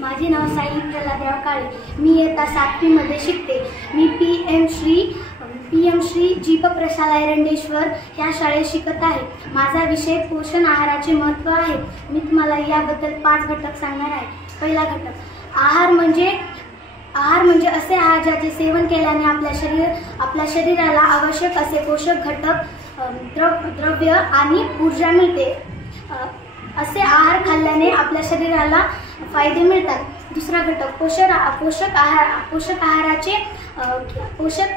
माझे नाव साई प्रल्हादराव काळे। मी इयत्ता 7वी मध्ये शिकते। मी पीएम श्री जीप प्रशाला एरंडेश्वर ह्या शाळेत शिकत आहे। माझा विषय पोषण आहाराचे महत्त्व आहे। मी तुम्हाला याबद्दल 5 घटक सांगणार आहे। पहिला घटक, आहार म्हणजे असे आहार ज्याचे सेवन केल्याने आपल्या शरीराला आवश्यक असे पोषक घटक, द्रव्य आणि ऊर्जा मिळते। असे आहार खाल्ल्याने आपल्या शरीराला फायदे मिळतात। दुसरा घटक, पोषक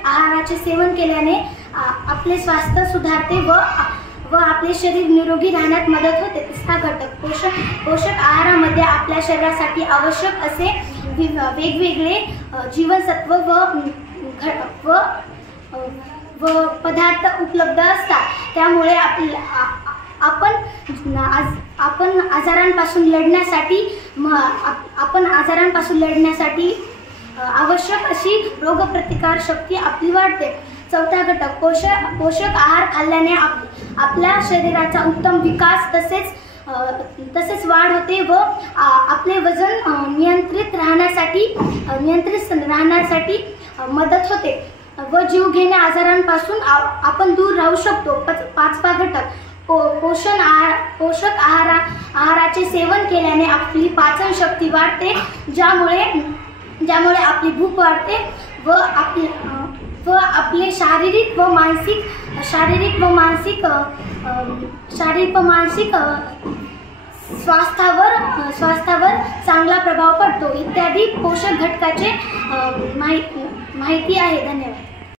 आहाराचे सेवन केल्याने आपले स्वास्थ्य सुधारते व आपले शरीर निरोगी राहण्यात मदत होते। तिसरा घटक, पोषक आहारामध्ये आपल्या शरीरासाठी आवश्यक असे वेगवेगळे जीवनसत्व व पदार्थ उपलब्ध असतात। त्यामुळे आपण आजारांपासून लढण्यासाठी आवश्यक अशी रोगप्रतिकार शक्ती आपली वाढते। चौथा घटक, पोषक आहार खाल्ल्याने आपल्या शरीराचा उत्तम विकास तसेच वाढ होते व आपले वजन नियंत्रित राहण्यासाठी मदत होते व जीवघेण्या आजारांपासून आपण दूर राहू शकतो। पाचवा घटक, पोषक आहाराचे सेवन केल्याने आपली पाचन शक्ती वाढते, ज्यामुळे आपली भूक वाढते व आपले शारीरिक व मानसिक स्वास्थ्यावर चांगला प्रभाव पडतो। इत्यादी पोषक घटकाचे माहिती आहे। धन्यवाद।